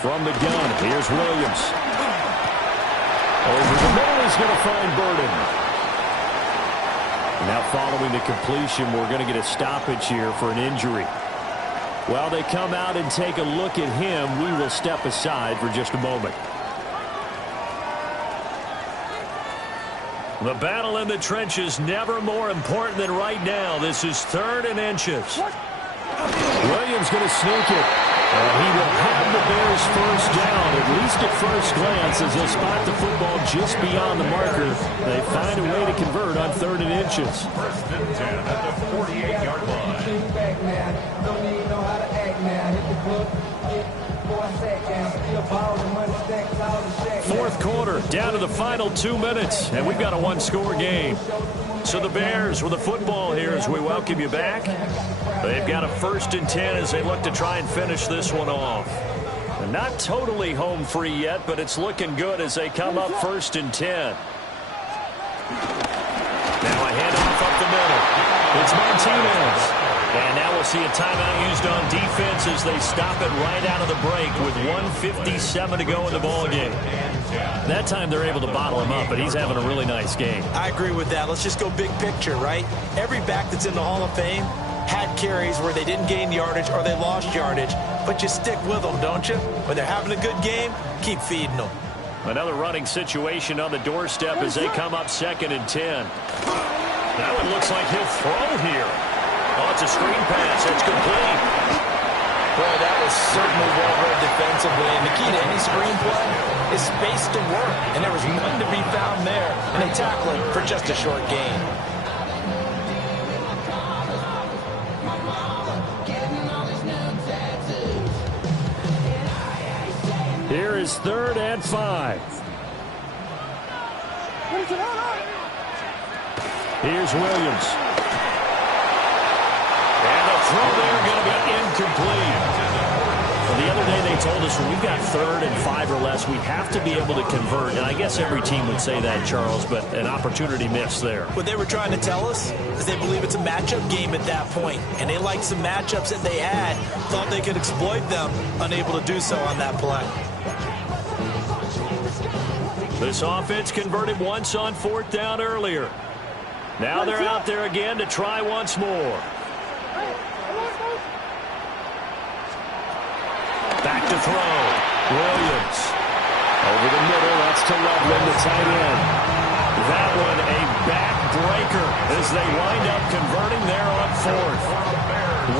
From the gun, here's Williams. Over the middle, he's going to find Burden. Now following the completion, we're going to get a stoppage here for an injury. While they come out and take a look at him, we will step aside for just a moment. The battle in the trenches never more important than right now. This is 3rd and inches. Williams going to sneak it. He will have the Bears first down, at least at first glance, as they'll spot the football just beyond the marker. They find a way to convert on 3rd and inches. 1st and 10 at the 48-yard line. 4th quarter, down to the final 2 minutes, and we've got a 1-score game. So the Bears with the football here as we welcome you back. They've got a 1st and 10 as they look to try and finish this one off. And not totally home free yet, but it's looking good as they come up 1st and 10. Now a handoff up the middle. It's Martinez. And now we'll see a timeout used on defense as they stop it right out of the break with 1:57 to go in the ballgame. That time they're able to bottle him up, but he's having a really nice game. I agree with that. Let's just go big picture, right? Every back that's in the Hall of Fame had carries where they didn't gain yardage or they lost yardage, but you stick with them, don't you? When they're having a good game, keep feeding them. Another running situation on the doorstep as they come up 2nd and 10. Now it looks like he'll throw here. Oh, it's a screen pass. It's complete. Boy, that was certainly well read defensively. And the key to any screen play is space to work. And there was none to be found there. And they tackle it for just a short gain. Here is 3rd and 5. Here's Williams. And the throw there going to be incomplete. Well, the other day they told us when we've got 3rd and 5 or less, we have to be able to convert. And I guess every team would say that, Charles, but an opportunity missed there. What they were trying to tell us is they believe it's a matchup game at that point. And they liked some matchups that they had, thought they could exploit them, unable to do so on that play. This offense converted once on 4th down earlier. Now they're out there again to try once more. Back to throw. Williams. Over the middle. That's to Loveland, the tight end. That one a backbreaker as they wind up converting there on 4th.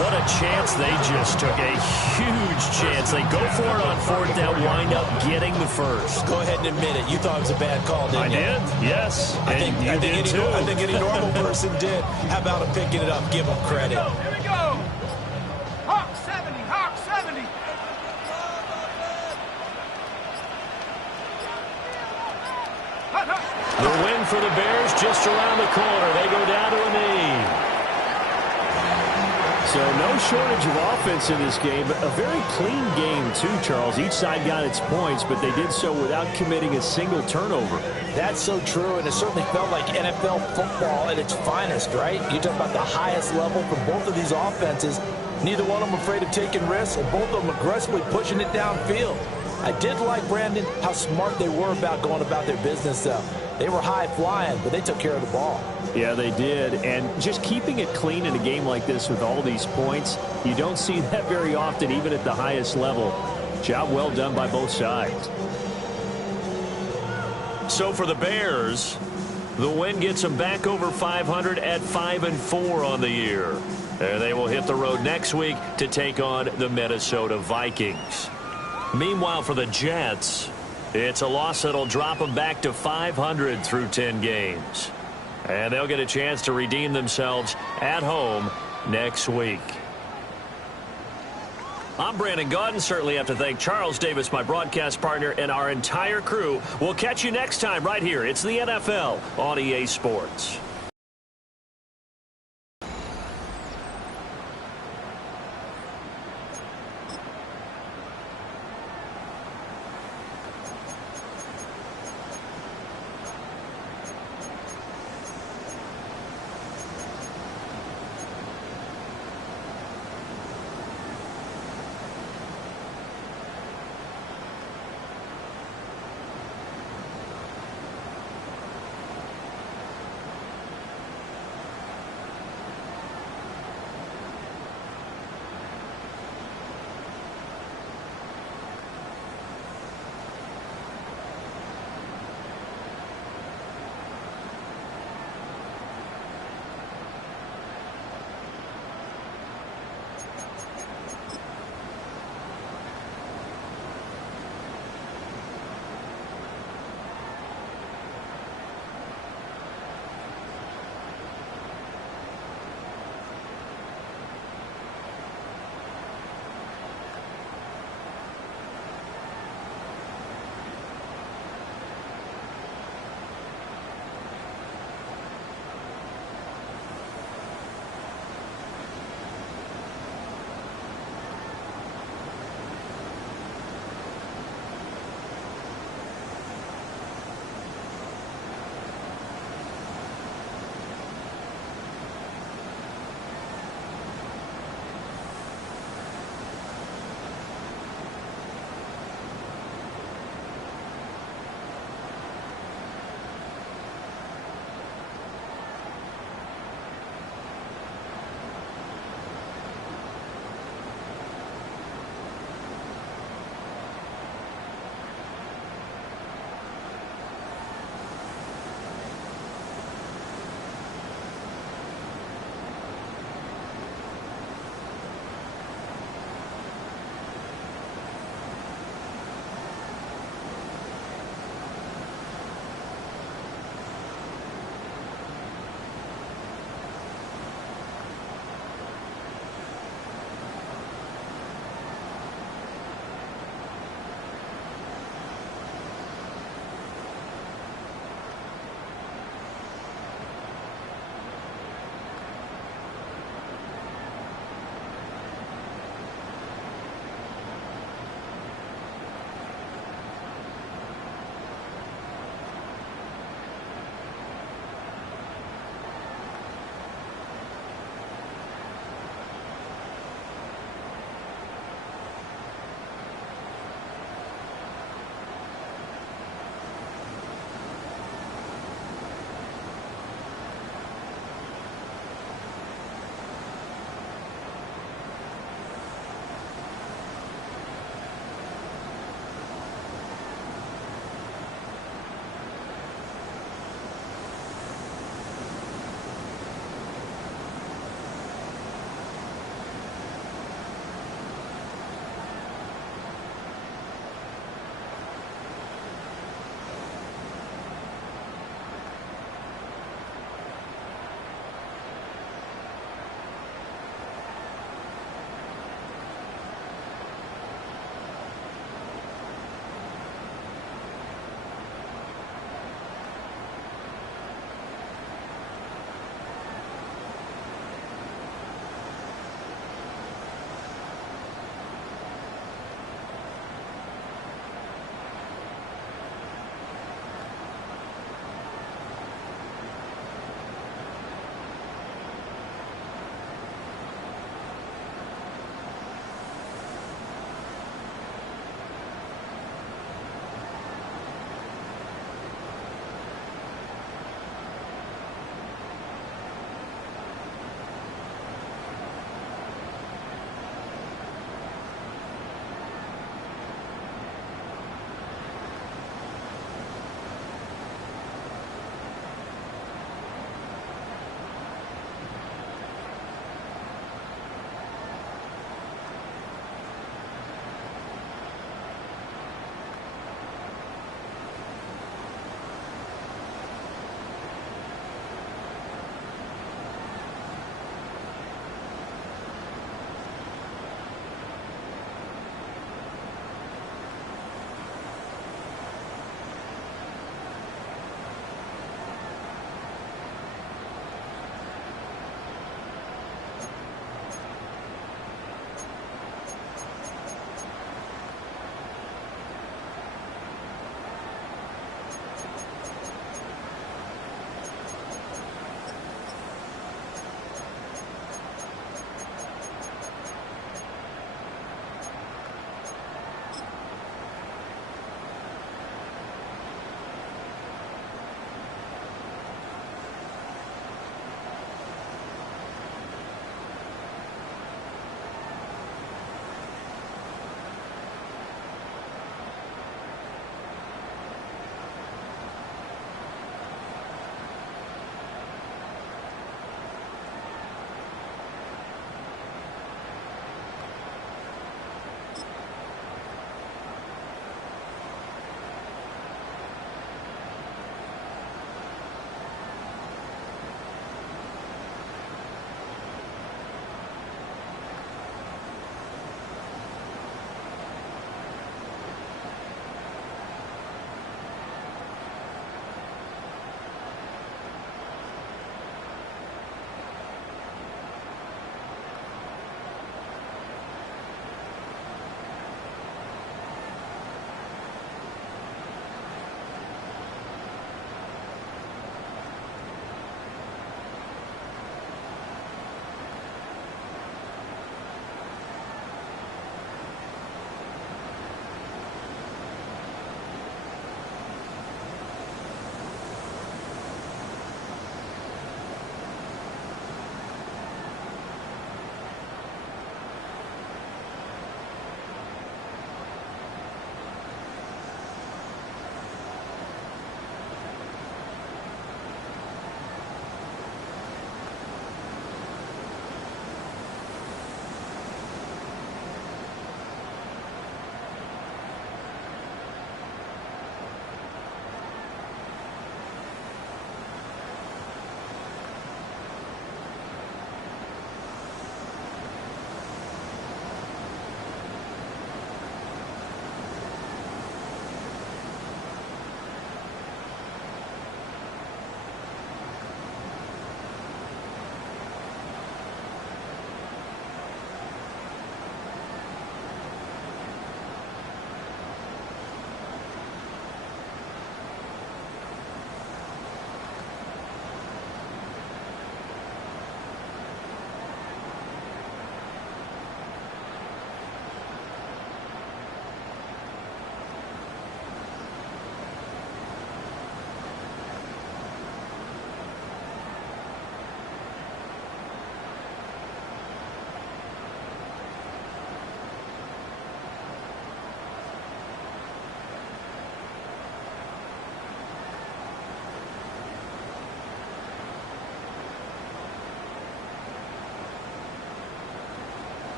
What a chance they just took. A huge chance. They go for it on 4th down, wind up getting the first. Go ahead and admit it. You thought it was a bad call, didn't you? I did, yes. I think any normal person did. How about him picking it up? Give him credit. Here we go. Hawk 70, Hawk 70. The win for the Bears just around the corner. They go down to a knee. So no shortage of offense in this game, but a very clean game too, Charles. Each side got its points, but they did so without committing a single turnover. That's so true, and it certainly felt like NFL football at its finest, right? You talk about the highest level from both of these offenses. Neither one of them afraid of taking risks, and both of them aggressively pushing it downfield. I did like, Brandon, how smart they were about going about their business, though. They were high-flying, but they took care of the ball. Yeah, they did. And just keeping it clean in a game like this with all these points, you don't see that very often, even at the highest level. Job well done by both sides. So for the Bears, the win gets them back over 500 at 5-4 on the year. And they will hit the road next week to take on the Minnesota Vikings. Meanwhile, for the Jets, it's a loss that'll drop them back to 500 through 10 games. And they'll get a chance to redeem themselves at home next week. I'm Brandon Gaudin. Certainly have to thank Charles Davis, my broadcast partner, and our entire crew. We'll catch you next time right here. It's the NFL on EA Sports.